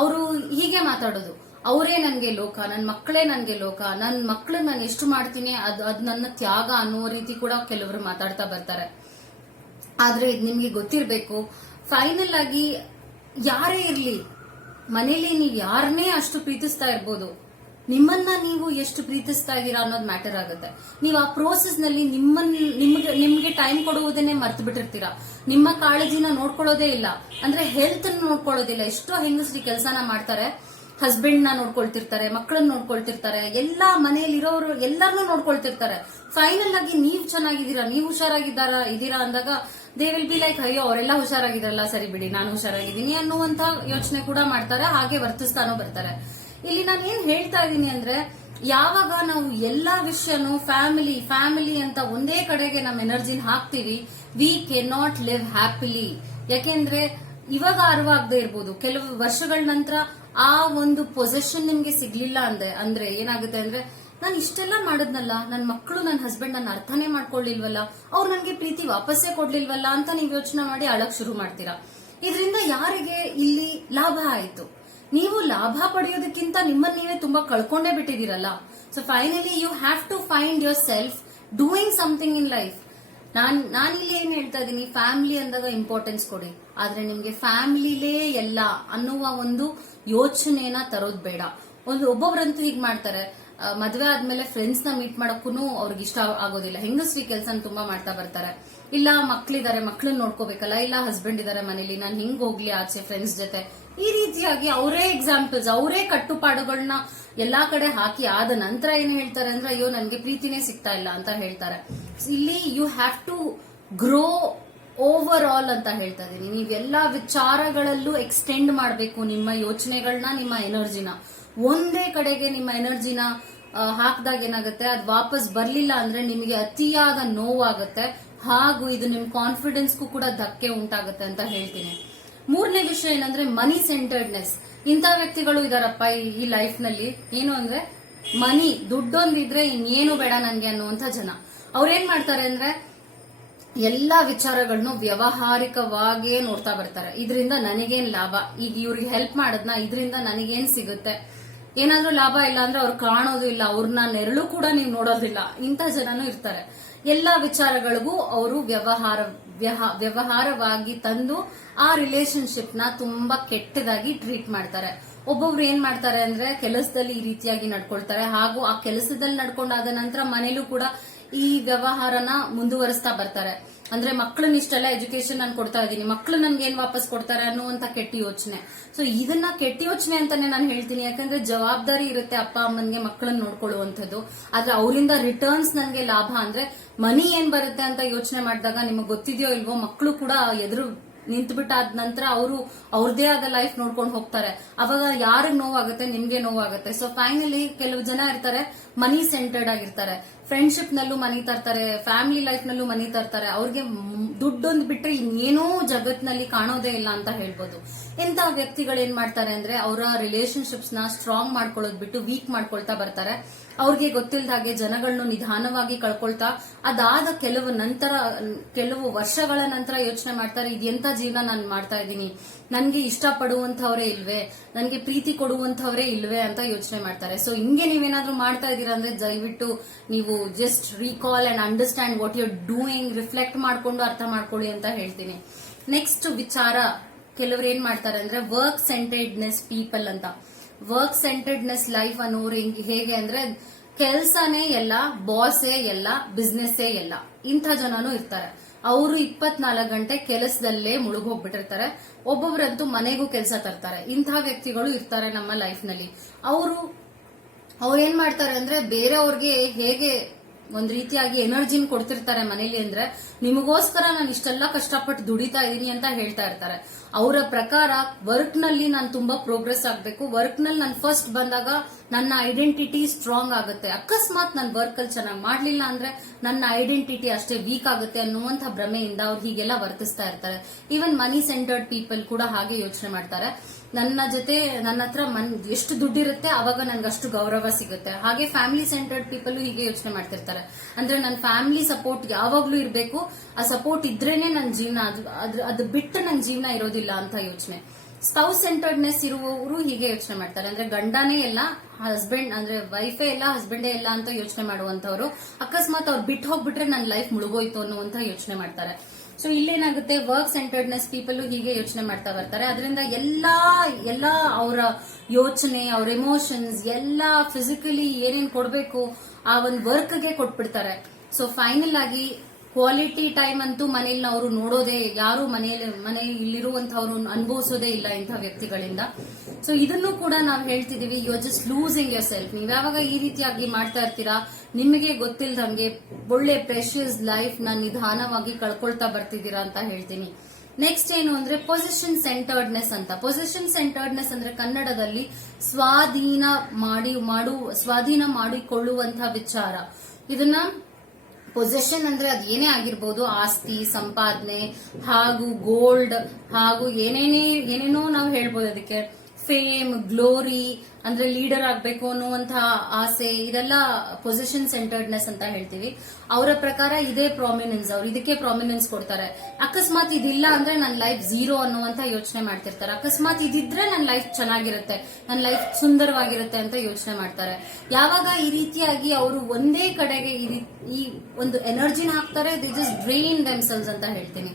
Speaker 1: ಅವರು ಹೀಗೆ ಮಾತಾಡೋದು. ಅವರೇ ನನ್ಗೆ ಲೋಕ ನನ್ನ ಮಕ್ಕಳೇ ನನ್ಗೆ ಲೋಕ ನನ್ನ ಮಕ್ಕಳನ್ನ ನಾನು ಎಷ್ಟು ಮಾಡ್ತೀನಿ, ಅದು ಅದು ನನ್ನ ತ್ಯಾಗ ಅನ್ನೋ ರೀತಿ ಕೂಡ ಕೆಲವರು ಮಾತಾಡ್ತಾ ಬರ್ತಾರೆ. ಆದ್ರೆ ಇದು ನಿಮ್ಗೆ ಗೊತ್ತಿರಬೇಕು ಫೈನಲ್ ಆಗಿ ಯಾರೇ ಇರ್ಲಿ, ಮನೇಲಿ ನೀವು ಯಾರನ್ನೇ ಅಷ್ಟು ಪ್ರೀತಿಸ್ತಾ ಇರ್ಬೋದು ನಿಮ್ಮನ್ನ ನೀವು ಎಷ್ಟು ಪ್ರೀತಿಸ್ತಾ ಇದ್ದೀರಾ ಅನ್ನೋದು ಮ್ಯಾಟರ್ ಆಗುತ್ತೆ. ನೀವು ಆ ಪ್ರೋಸೆಸ್ನಲ್ಲಿ ನಿಮ್ಮನ್ ನಿಮ್ಗೆ ನಿಮ್ಗೆ ಟೈಮ್ ಕೊಡುವುದನ್ನೇ ಮರ್ತು ಬಿಟ್ಟಿರ್ತೀರಾ. ನಿಮ್ಮ ಕಾಳಜಿನ ನೋಡ್ಕೊಳ್ಳೋದೇ ಇಲ್ಲ. ಅಂದ್ರೆ ಹೆಲ್ತ್ ನೋಡ್ಕೊಳ್ಳೋದಿಲ್ಲ. ಎಷ್ಟೋ ಹೆಂಗಸ್ರಿ ಕೆಲಸನ ಮಾಡ್ತಾರೆ. ಹಸ್ಬೆಂಡ್ನ ನೋಡ್ಕೊಳ್ತಿರ್ತಾರೆ ಮಕ್ಕಳನ್ನ ನೋಡ್ಕೊಳ್ತಿರ್ತಾರೆ, ಎಲ್ಲಾ ಮನೆಯಲ್ಲಿರೋರು ಎಲ್ಲರನ್ನೂ ನೋಡ್ಕೊಳ್ತಿರ್ತಾರೆ. ಫೈನಲ್ ಆಗಿ ನೀವ್ ಚೆನ್ನಾಗಿದ್ದೀರಾ? ನೀವು ಹುಷಾರಾಗಿದ್ದಾರ ಇದೀರಾ ಅಂದಾಗ ದೇ ವಿಲ್ ಬಿ ಲೈಕ್ ಅಯ್ಯೋ, ಅವರೆಲ್ಲ ಹುಷಾರಾಗಿದ್ರಲ್ಲ ಸರಿ ಬಿಡಿ, ನಾನು ಹುಷಾರಾಗಿದ್ದೀನಿ ಅನ್ನುವಂತ ಯೋಚನೆ ಕೂಡ ಮಾಡ್ತಾರೆ. ಹಾಗೆ ವರ್ತಿಸ್ತಾನೂ ಬರ್ತಾರೆ. ಇಲ್ಲಿ ನಾನು ಏನ್ ಹೇಳ್ತಾ ಇದ್ದೀನಿ ಅಂದ್ರೆ, ಯಾವಾಗ ನಾವು ಎಲ್ಲಾ ವಿಷಯನೂ ಫ್ಯಾಮಿಲಿ ಫ್ಯಾಮಿಲಿ ಅಂತ ಒಂದೇ ಕಡೆಗೆ ನಮ್ಮ ಎನರ್ಜಿನ ಹಾಕ್ತಿವಿ we can not live happily ಯಾಕೆಂದ್ರೆ, ಇವಾಗ ಅರಿವಾಗದೆ ಇರ್ಬೋದು. ಕೆಲವು ವರ್ಷಗಳ ನಂತರ ಆ ಒಂದು ಪೊಸೆಷನ್ ನಿಮ್ಗೆ ಸಿಗ್ಲಿಲ್ಲ ಅಂದ್ರೆ ಅಂದ್ರೆ ಏನಾಗುತ್ತೆ ಅಂದ್ರೆ, ನಾನು ಇಷ್ಟೆಲ್ಲ ಮಾಡಿದ್ನಲ್ಲ ನನ್ನ ಮಕ್ಕಳು ನನ್ನ ಹಸ್ಬೆಂಡ್ ನನ್ನ ಅರ್ಥನೇ ಮಾಡ್ಕೊಳ್ಳಿಲ್ವಲ್ಲ ಅವ್ರು ನನಗೆ ಪ್ರೀತಿ ವಾಪಸ್ಸೇ ಕೊಡ್ಲಿಲ್ವಲ್ಲ ಅಂತ ನೀವು ಯೋಚನೆ ಮಾಡಿ ಅಳಕ್ ಶುರು ಮಾಡ್ತೀರಾ. ಇದರಿಂದ ಯಾರಿಗೆ ಇಲ್ಲಿ ಲಾಭ ಆಯ್ತು? ನೀವು ಲಾಭ ಪಡೆಯೋದಕ್ಕಿಂತ ನಿಮ್ಮನ್ನ ನೀವೇ ತುಂಬಾ ಕಳ್ಕೊಂಡೇ ಬಿಟ್ಟಿದ್ದೀರಲ್ಲ. So finally you have to find yourself doing something in life ನಾನ್, ನಾನಿಲ್ಲಿ ಏನ್ ಹೇಳ್ತಾ ಇದ್ದೀನಿ? ಫ್ಯಾಮಿಲಿ ಅಂದಾಗ ಇಂಪಾರ್ಟೆನ್ಸ್ ಕೊಡಿ. ಆದ್ರೆ ನಿಮ್ಗೆ ಫ್ಯಾಮಿಲಿಲೇ ಎಲ್ಲ ಅನ್ನುವ ಒಂದು ಯೋಚನೆನ ತರೋದ್ ಬೇಡ. ಒಂದು ಒಬ್ಬೊಬ್ರಂತೂ ಹೀಗ್ ಮಾಡ್ತಾರೆ. ಮದುವೆ ಆದ್ಮೇಲೆ ಫ್ರೆಂಡ್ಸ್ನ ಮೀಟ್ ಮಾಡೋಕ್ಕೂ ಅವ್ರಿಗೆ ಇಷ್ಟ ಆಗೋದಿಲ್ಲ. ಹೆಂಗಸ್ರಿ ಕೆಲಸ ತುಂಬಾ ಮಾಡ್ತಾ ಬರ್ತಾರೆ. ಇಲ್ಲ ಮಕ್ಳಿದಾರೆ ಮಕ್ಳನ್ನ ನೋಡ್ಕೋಬೇಕಲ್ಲ, ಇಲ್ಲ ಹಸ್ಬೆಂಡ್ ಇದಾರೆ ಮನೇಲಿ, ನಾನು ಹಿಂಗ್ ಹೋಗ್ಲಿ ಆಚೆ ಫ್ರೆಂಡ್ಸ್ ಜೊತೆ. ಈ ರೀತಿಯಾಗಿ ಅವರೇ ಎಕ್ಸಾಂಪಲ್ಸ್ ಅವರೇ ಕಟ್ಟುಪಾಡುಗಳನ್ನ ಎಲ್ಲಾ ಕಡೆ ಹಾಕಿ ಆದ ನಂತರ ಏನು ಹೇಳ್ತಾರೆ ಅಂದ್ರೆ, ಅಯ್ಯೋ, ನನಗೆ ಪ್ರೀತಿನೇ ಸಿಗ್ತಾ ಇಲ್ಲ ಅಂತ ಹೇಳ್ತಾರೆ. ಇಲ್ಲಿ you have to grow over all ಅಂತ ಹೇಳ್ತಾ ಇದೀನಿ. ನೀವೆಲ್ಲ ವಿಚಾರಗಳಲ್ಲೂ ಎಕ್ಸ್ಟೆಂಡ್ ಮಾಡಬೇಕು ನಿಮ್ಮ ಯೋಚನೆಗಳನ್ನ ನಿಮ್ಮ ಎನರ್ಜಿನ ಒಂದೇ ಕಡೆಗೆ ನಿಮ್ಮ ಎನರ್ಜಿನ ಹಾಕಿದಾಗ ಏನಾಗುತ್ತೆ? ಅದು ವಾಪಸ್ ಬರ್ಲಿಲ್ಲ ಅಂದ್ರೆ ನಿಮಗೆ ಅತಿಯಾದ ನೋವಾಗುತ್ತೆ. ಹಾಗೂ ಇದು ನಿಮ್ ಕಾನ್ಫಿಡೆನ್ಸ್ಗೂ ಕೂಡ ಧಕ್ಕೆ ಉಂಟಾಗುತ್ತೆ ಅಂತ ಹೇಳ್ತೀನಿ. ಮೂರನೇ ವಿಷಯ ಏನಂದ್ರೆ ಮನಿ ಸೆಂಟರ್ಡ್ನೆಸ್ ಇಂಥ ವ್ಯಕ್ತಿಗಳು ಇದಾರಪ್ಪ ಈ- ಲೈಫ್ನಲ್ಲಿ. ಏನು ಅಂದ್ರೆ ಮನಿ ದುಡ್ಡೊಂದಿದ್ರೆ ಇನ್ನೇನು ಬೇಡ ನನ್ಗೆ ಅನ್ನುವಂತ ಜನ. ಅವ್ರೇನ್ ಮಾಡ್ತಾರೆ ಅಂದ್ರೆ, ಎಲ್ಲಾ ವಿಚಾರಗಳನ್ನು ವ್ಯವಹಾರಿಕವಾಗೇ ನೋಡ್ತಾ ಬರ್ತಾರೆ. ಇದರಿಂದ ನನಗೇನ್ ಲಾಭ? ಈಗ ಇವ್ರಿಗೆ ಹೆಲ್ಪ್ ಮಾಡದ್ನ, ಇದರಿಂದ ನನಗೇನ್ ಸಿಗುತ್ತೆ? ಏನಾದ್ರೂ ಲಾಭ ಇಲ್ಲ ಅಂದ್ರೆ ಅವ್ರು ಕಾಣೋದು ಇಲ್ಲ ಅವ್ರನ್ನ ನೆರಳು ಕೂಡ ನೀವು ನೋಡೋದಿಲ್ಲ. ಇಂಥ ಜನನು ಇರ್ತಾರೆ. ಎಲ್ಲಾ ವಿಚಾರಗಳಿಗೂ ಅವರು ವ್ಯವಹಾರ ವ್ಯವಹಾರವಾಗಿ ತಂದು ಆ ರಿಲೇಶನ್ಶಿಪ್ನ ತುಂಬಾ ಕೆಟ್ಟದಾಗಿ ಟ್ರೀಟ್ ಮಾಡ್ತಾರೆ. ಒಬ್ಬೊಬ್ರು ಏನ್ ಮಾಡ್ತಾರೆ ಅಂದ್ರೆ ಕೆಲಸದಲ್ಲಿ ಈ ರೀತಿಯಾಗಿ ನಡ್ಕೊಳ್ತಾರೆ. ಹಾಗೂ ಆ ಕೆಲಸದಲ್ಲಿ ನಡ್ಕೊಂಡಾದ ನಂತರ ಮನೇಲೂ ಕೂಡ ಈ ವ್ಯವಹಾರನ ಮುಂದುವರಿಸ್ತಾ ಬರ್ತಾರೆ. ಅಂದ್ರೆ ಮಕ್ಕಳನ್ನ ಇಷ್ಟೆಲ್ಲ ಎಜುಕೇಶನ್ ನಾನು ಕೊಡ್ತಾ ಇದ್ದೀನಿ ಮಕ್ಕಳು ನನ್ಗೆ ಏನ್ ವಾಪಸ್ ಕೊಡ್ತಾರೆ ಅನ್ನುವಂತ ಕೆಟ್ಟ ಯೋಚನೆ. ಸೊ ಇದನ್ನ ಕೆಟ್ಟ ಯೋಚನೆ ಅಂತಾನೆ ನಾನು ಹೇಳ್ತೀನಿ. ಯಾಕಂದ್ರೆ ಜವಾಬ್ದಾರಿ ಇರುತ್ತೆ ಅಪ್ಪ ಅಮ್ಮನ್ಗೆ ಮಕ್ಕಳನ್ನ ನೋಡ್ಕೊಳ್ಳುವಂಥದ್ದು. ಆದ್ರೆ ಅವರಿಂದ ರಿಟರ್ನ್ಸ್ ನನ್ಗೆ ಲಾಭ ಅಂದ್ರೆ ಮನಿ ಏನ್ ಬರುತ್ತೆ ಅಂತ ಯೋಚನೆ ಮಾಡಿದಾಗ ನಿಮಗೆ ಗೊತ್ತಿದೆಯೋ ಇಲ್ವೋ ಮಕ್ಕಳು ಕೂಡ ಎದುರು ನಿಂತು ಬಿಟ್ಟಾದ ನಂತರ ಅವರು ಅವ್ರದೇ ಆದ ಲೈಫ್ ನೋಡ್ಕೊಂಡು ಹೋಗ್ತಾರೆ. ಅವಾಗ ಯಾರಿಗ್ ನೋವಾಗುತ್ತೆ? ನಿಮ್ಗೆ ನೋವಾಗುತ್ತೆ. ಸೊ ಫೈನಲಿ ಕೆಲವು ಜನ ಇರ್ತಾರೆ ಮನಿ ಸೆಂಟರ್ಡ್ ಆಗಿರ್ತಾರೆ. ಫ್ರೆಂಡ್ಶಿಪ್ ನಲ್ಲೂ ಮನಿ ತರ್ತಾರೆ ಫ್ಯಾಮಿಲಿ ಲೈಫ್ ನಲ್ಲೂ ಮನಿ ತರ್ತಾರೆ. ಅವ್ರಿಗೆ ದುಡ್ಡೊಂದು ಬಿಟ್ರೆ ಇನ್ನೇನೋ ಜಗತ್ನಲ್ಲಿ ಕಾಣೋದೇ ಇಲ್ಲ ಅಂತ ಹೇಳ್ಬೋದು. ಇಂತಹ ವ್ಯಕ್ತಿಗಳು ಏನ್ ಮಾಡ್ತಾರೆ ಅಂದ್ರೆ ಅವರ ರಿಲೇಶನ್ಶಿಪ್ಸ್ನ ಸ್ಟ್ರಾಂಗ್ ಮಾಡ್ಕೊಳ್ಳೋದ್ ಬಿಟ್ಟು ವೀಕ್ ಮಾಡ್ಕೊಳ್ತಾ ಬರ್ತಾರೆ. ಅವ್ರಿಗೆ ಗೊತ್ತಿಲ್ಲದ ಹಾಗೆ ಜನಗಳನ್ನು ನಿಧಾನವಾಗಿ ಕಳ್ಕೊಳ್ತಾ ಅದಾದ ಕೆಲವು ನಂತರ, ಕೆಲವು ವರ್ಷಗಳ ನಂತರ ಯೋಚನೆ ಮಾಡ್ತಾರೆ ಇದೆಂತ ಜೀವನ ನಾನು ಮಾಡ್ತಾ ಇದ್ದೀನಿ. ನನ್ಗೆ ಇಷ್ಟಪಡುವಂತವ್ರೇ ಇಲ್ವೇ? ನನ್ಗೆ ಪ್ರೀತಿ ಕೊಡುವಂತವ್ರೆ ಇಲ್ವೇ? ಅಂತ ಯೋಚನೆ ಮಾಡ್ತಾರೆ. ಸೊ ಹಿಂಗೆ ನೀವೇನಾದ್ರೂ ಮಾಡ್ತಾ ಇದ್ದೀರಾ? ಅಂದ್ರೆ ದಯವಿಟ್ಟು ನೀವು just recall and understand what you're doing reflect ಮಾಡ್ಕೊಂಡು ಅರ್ಥ ಮಾಡ್ಕೊಳ್ಳಿ ಅಂತ ಹೇಳ್ತೀನಿ. ನೆಕ್ಸ್ಟ್ ವಿಚಾರ, ಕೆಲವರು ಏನ್ ಮಾಡ್ತಾರೆ ಅಂದ್ರೆ ವರ್ಕ್ ಸೆಂಟೆಡ್ನೆಸ್ ಪೀಪಲ್ ಅಂತ. ವರ್ಕ್ ಸೆಂಟೆಡ್ನೆಸ್ ಲೈಫ್ ಅನ್ನೋರು ಹೆಂಗ್- ಹೇಗೆ ಅಂದ್ರೆ ಕೆಲ್ಸನೇ ಎಲ್ಲ ಬಾಸೇ ಎಲ್ಲ ಬಿಸ್ನೆಸ್ಸೇ ಎಲ್ಲ. ಇಂಥ ಜನನು ಇರ್ತಾರೆ. ಅವರು ಇಪ್ಪತ್ನಾಲ್ಕು ಗಂಟೆ ಕೆಲಸದಲ್ಲೇ ಮುಳುಗೋಗ್ಬಿಟ್ಟಿರ್ತಾರೆ ಒಬ್ಬೊಬ್ರಂತೂ ಮನೆಗೂ ಕೆಲಸ ತರ್ತಾರೆ. ಇಂಥ ವ್ಯಕ್ತಿಗಳು ಇರ್ತಾರೆ ನಮ್ಮ ಲೈಫ್ನಲ್ಲಿ. ಅವರು ಅವ್ರು ಏನ್ ಮಾಡ್ತಾರೆ ಅಂದ್ರೆ ಬೇರೆಯವ್ರಿಗೆ ಹೇಗೆ ಒಂದ್ ರೀತಿಯಾಗಿ ಎನರ್ಜಿನ ಕೊಡ್ತಿರ್ತಾರೆ ಮನೇಲಿ ಅಂದ್ರೆ, ನಿಮಗೋಸ್ಕರ ನಾನು ಇಷ್ಟೆಲ್ಲ ಕಷ್ಟಪಟ್ಟು ದುಡಿತಾ ಇದೀನಿ ಅಂತ ಹೇಳ್ತಾ ಇರ್ತಾರೆ. ಅವರ ಪ್ರಕಾರ ವರ್ಕ್ನಲ್ಲಿ ನಾನು ತುಂಬಾ ಪ್ರೋಗ್ರೆಸ್ ಆಗ್ಬೇಕು. ವರ್ಕ್ನಲ್ಲಿ ನಾನು ಫಸ್ಟ್ ಬಂದಾಗ ನನ್ನ ಐಡೆಂಟಿಟಿ ಸ್ಟ್ರಾಂಗ್ ಆಗುತ್ತೆ. ಅಕಸ್ಮಾತ್ ನಾನು ವರ್ಕ್ ಅಲ್ಲಿ ಚೆನ್ನಾಗಿ ಮಾಡ್ಲಿಲ್ಲ ಅಂದ್ರೆ ನನ್ನ ಐಡೆಂಟಿಟಿ ಅಷ್ಟೇ ವೀಕ್ ಆಗುತ್ತೆ ಅನ್ನುವಂಥ ಭ್ರಮೆಯಿಂದ ಅವ್ರು ಹೀಗೆಲ್ಲ ವರ್ತಿಸ್ತಾ ಇರ್ತಾರೆ. ಈವನ್ ಮನಿ ಸೆಂಟರ್ಡ್ ಪೀಪಲ್ ಕೂಡ ಹಾಗೆ ಯೋಚನೆ ಮಾಡ್ತಾರೆ. ನನ್ನ ಜೊತೆ ನನ್ನ ಹತ್ರ ಮನ್ ಎಷ್ಟು ದುಡ್ಡಿರುತ್ತೆ ಅವಾಗ ನನ್ಗೆ ಅಷ್ಟು ಗೌರವ ಸಿಗುತ್ತೆ. ಹಾಗೆ ಫ್ಯಾಮಿಲಿ ಸೆಂಟರ್ಡ್ ಪೀಪಲ್ ಹೀಗೆ ಯೋಚನೆ ಮಾಡ್ತಿರ್ತಾರೆ. ಅಂದ್ರೆ ನನ್ನ ಫ್ಯಾಮಿಲಿ ಸಪೋರ್ಟ್ ಯಾವಾಗ್ಲೂ ಇರಬೇಕು. ಆ ಸಪೋರ್ಟ್ ಇದ್ರೇನೆ ನನ್ನ ಜೀವನ ಅದು, ಅದ್- ಬಿಟ್ಟು ನನ್ನ ಜೀವನ ಇರೋದಿಲ್ಲ ಅಂತ ಯೋಚನೆ. ಸ್ಪೌಸ್ ಸೆಂಟರ್ಡ್ನೆಸ್ ಇರುವವರು ಹೀಗೆ ಯೋಚನೆ ಮಾಡ್ತಾರೆ. ಅಂದ್ರೆ ಗಂಡನೇ ಇಲ್ಲ ಹಸ್ಬೆಂಡ್ ಅಂದ್ರೆ ವೈಫೇ ಇಲ್ಲ ಹಸ್ಬೆಂಡೇ ಇಲ್ಲ ಅಂತ ಯೋಚನೆ ಮಾಡುವಂತವ್ರು ಅಕಸ್ಮಾತ್ ಅವ್ರು ಬಿಟ್ಟು ಹೋಗ್ಬಿಟ್ರೆ ನನ್ನ ಲೈಫ್ ಮುಳುಗೋಯ್ತು ಅನ್ನುವಂತ ಯೋಚನೆ ಮಾಡ್ತಾರೆ. ಸೊ ಇಲ್ಲೇನಾಗುತ್ತೆ? ವರ್ಕ್ ಸೆಂಟರ್ಡ್ನೆಸ್ ಪೀಪಲ್ ಹೀಗೆ ಯೋಚನೆ ಮಾಡ್ತಾ ಬರ್ತಾರೆ. ಅದರಿಂದ ಎಲ್ಲಾ ಎಲ್ಲಾ ಅವರ ಯೋಚನೆ, ಅವ್ರ ಎಮೋಷನ್ಸ್ ಎಲ್ಲಾ ಫಿಸಿಕಲಿ ಏನೇನ್ ಕೊಡ್ಬೇಕು ಆ ಒಂದು ವರ್ಕ್ಗೆ ಕೊಟ್ಬಿಡ್ತಾರೆ. ಸೊ ಫೈನಲ್ ಆಗಿ ಕ್ವಾಲಿಟಿ ಟೈಮ್ ಅಂತೂ ಮನೇಲಿ ಅವರು ನೋಡೋದೇ ಯಾರು ಮನೆಯಲ್ಲಿ ಮನೆ ಇಲ್ಲಿರುವಂತವ್ರು ಅನುಭವಿಸೋದೇ ಇಲ್ಲ ಇಂಥ ವ್ಯಕ್ತಿಗಳಿಂದ. ಸೊ ಇದನ್ನು ಕೂಡ ನಾವು ಹೇಳ್ತಿದೀವಿ you are just losing yourself ನೀವು ಯಾವಾಗ ಈ ರೀತಿಯಾಗಿ ಮಾಡ್ತಾ ಇರ್ತೀರಾ, ನಿಮಗೆ ಗೊತ್ತಿಲ್ದಂಗೆ ಒಳ್ಳೆ ಪ್ರೆಷಸ್ ಲೈಫ್ನ ನಿಧಾನವಾಗಿ ಕಳ್ಕೊಳ್ತಾ ಬರ್ತಿದ್ದೀರಾ ಅಂತ ಹೇಳ್ತೀನಿ. ನೆಕ್ಸ್ಟ್ ಏನು ಅಂದ್ರೆ ಪೊಸಿಷನ್ ಸೆಂಟರ್ಡ್ನೆಸ್ ಅಂತ. ಪೊಸಿಷನ್ ಸೆಂಟರ್ಡ್ನೆಸ್ ಅಂದ್ರೆ ಕನ್ನಡದಲ್ಲಿ ಸ್ವಾಧೀನ ಮಾಡಿ, ಮಾಡು, ಸ್ವಾಧೀನ ಮಾಡಿಕೊಳ್ಳುವಂತಹ ವಿಚಾರ. ಇದನ್ನ ಪೊಸೆಷನ್ ಅಂದ್ರೆ ಅದು ಏನೇ ಆಗಿರ್ಬೋದು, ಆಸ್ತಿ, ಸಂಪಾದನೆ, ಹಾಗೂ ಗೋಲ್ಡ್ ಹಾಗೂ ಏನೇನೇ, ಏನೇನೋ ನಾವು ಹೇಳ್ಬೋದು ಅದಕ್ಕೆ. ಫೇಮ್ ಗ್ಲೋರಿ ಅಂದ್ರೆ ಲೀಡರ್ ಆಗ್ಬೇಕು ಅನ್ನುವಂತಹ ಆಸೆ, ಇದೆಲ್ಲ ಪೊಸಿಷನ್ ಸೆಂಟರ್ಡ್ನೆಸ್ ಅಂತ ಹೇಳ್ತೀವಿ. ಅವರ ಪ್ರಕಾರ ಇದೇ ಪ್ರಾಮಿನೆನ್ಸ್ ಅವ್ರು ಇದಕ್ಕೆ ಪ್ರಾಮಿನೆನ್ಸ್ ಕೊಡ್ತಾರೆ. ಅಕಸ್ಮಾತ್ ಇದಿಲ್ಲ ಅಂದ್ರೆ ನನ್ನ ಲೈಫ್ ಝೀರೋ ಅನ್ನುವಂತ ಯೋಚನೆ ಮಾಡ್ತಿರ್ತಾರೆ. ಅಕಸ್ಮಾತ್ ಇದಿದ್ರೆ ನನ್ನ ಲೈಫ್ ಚೆನ್ನಾಗಿರುತ್ತೆ ನನ್ನ ಲೈಫ್ ಸುಂದರವಾಗಿರುತ್ತೆ ಅಂತ ಯೋಚನೆ ಮಾಡ್ತಾರೆ. ಯಾವಾಗ ಈ ರೀತಿಯಾಗಿ ಅವರು ಒಂದೇ ಕಡೆಗೆ ಈ ಒಂದು ಎನರ್ಜಿನ ಹಾಕ್ತಾರೆ ದಿ ಜಸ್ಟ್ ಡ್ರೈನ್ ದೆಮ್ಸೆಲ್ಸ್ ಅಂತ ಹೇಳ್ತೀನಿ.